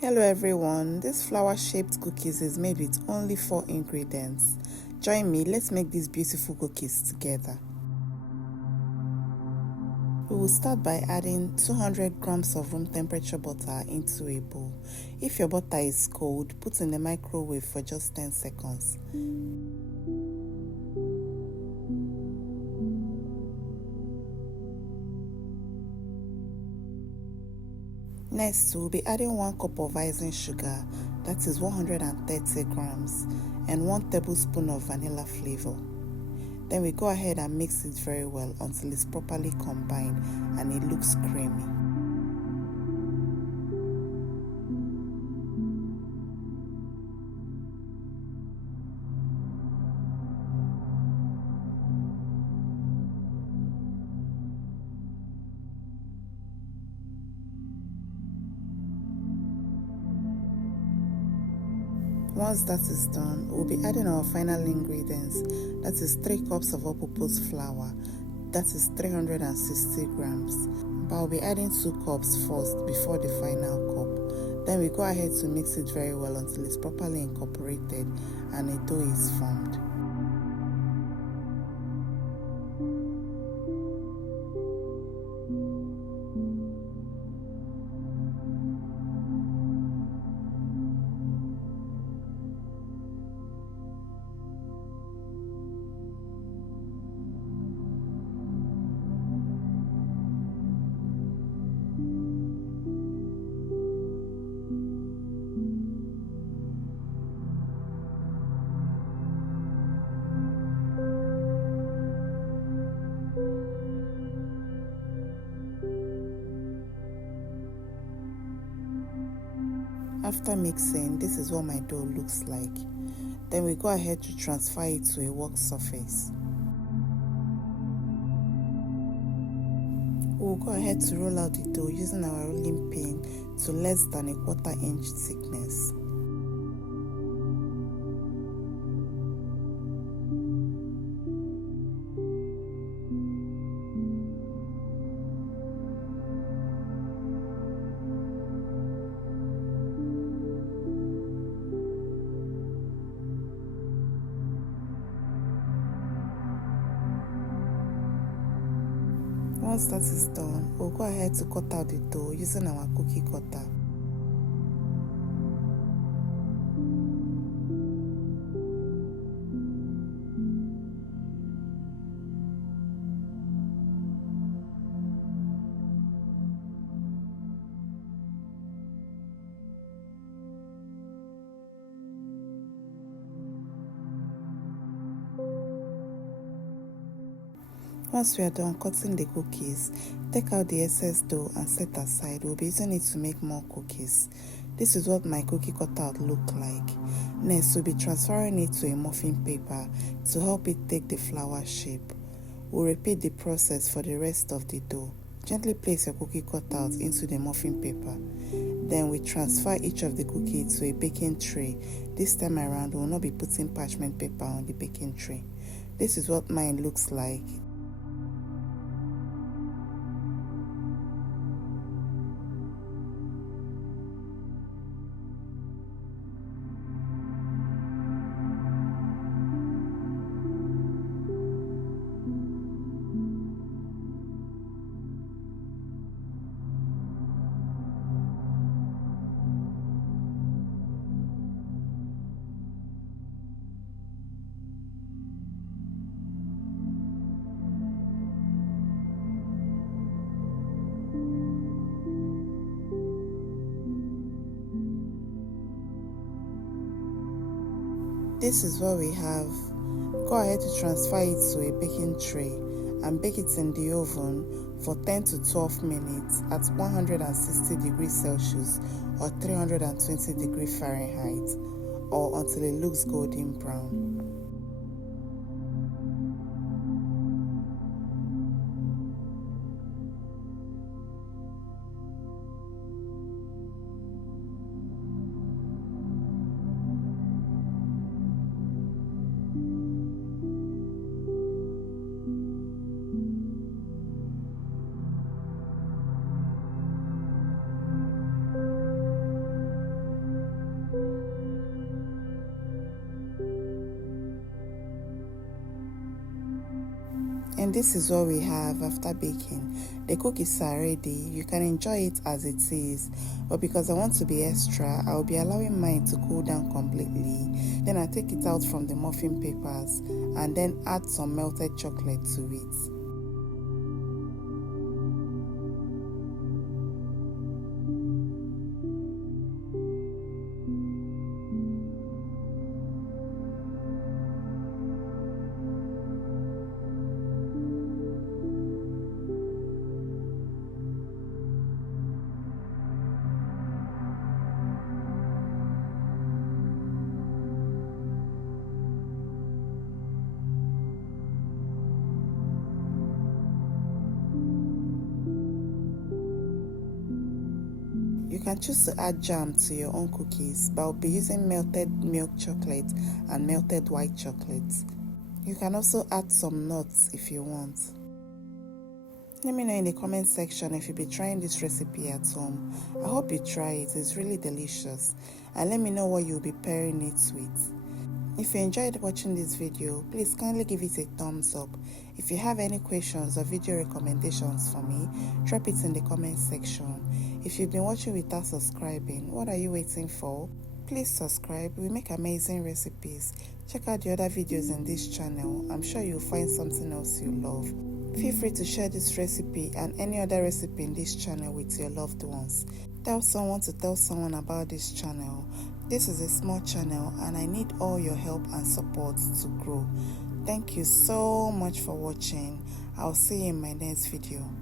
Hello everyone, this flower shaped cookies is made with only 4 ingredients. Join me, let's make these beautiful cookies together. We will start by adding 200 grams of room temperature butter into a bowl. If your butter is cold, put in the microwave for just 10 seconds. Next, we'll be adding 1 cup of icing sugar, that is 130 grams, and 1 tablespoon of vanilla flavor. Then we go ahead and mix it very well until it's properly combined and it looks creamy. Once that is done, we'll be adding our final ingredients, that is 3 cups of all-purpose flour, that is 360 grams. But I'll be adding 2 cups first before the final cup. Then we go ahead to mix it very well until it's properly incorporated and a dough is formed. After mixing, this is what my dough looks like. Then we go ahead to transfer it to a work surface. We'll go ahead to roll out the dough using our rolling pin to less than a 1/4 inch thickness. Once that is done, we'll go ahead to cut out the dough using our cookie cutter. Once we are done cutting the cookies, take out the excess dough and set aside. We'll be using it to make more cookies. This is what my cookie cutout look like. Next, we'll be transferring it to a muffin paper to help it take the flower shape. We'll repeat the process for the rest of the dough. Gently place your cookie cutout into the muffin paper. Then we transfer each of the cookies to a baking tray. This time around, we will not be putting parchment paper on the baking tray. This is what mine looks like. This is what we have. Go ahead to transfer it to a baking tray and bake it in the oven for 10 to 12 minutes at 160 degrees Celsius or 320 degrees Fahrenheit, or until it looks golden brown. And this is what we have after baking. The cookies are ready. You can enjoy it as it is, but because I want to be extra, I'll be allowing mine to cool down completely. Then I take it out from the muffin papers and then add some melted chocolate to it. You can choose to add jam to your own cookies, but I'll be using melted milk chocolate and melted white chocolate. You can also add some nuts if you want. Let me know in the comment section if you'll be trying this recipe at home. I hope you try it, it's really delicious. And let me know what you'll be pairing it with. If you enjoyed watching this video, please kindly give it a thumbs up. If you have any questions or video recommendations for me, drop it in the comment section. If you've been watching without subscribing, what are you waiting for? Please subscribe, we make amazing recipes. Check out the other videos in this channel, I'm sure you'll find something else you love. Feel free to share this recipe and any other recipe in this channel with your loved ones. Tell someone to tell someone about this channel. This is a small channel and I need all your help and support to grow. Thank you so much for watching. I'll see you in my next video.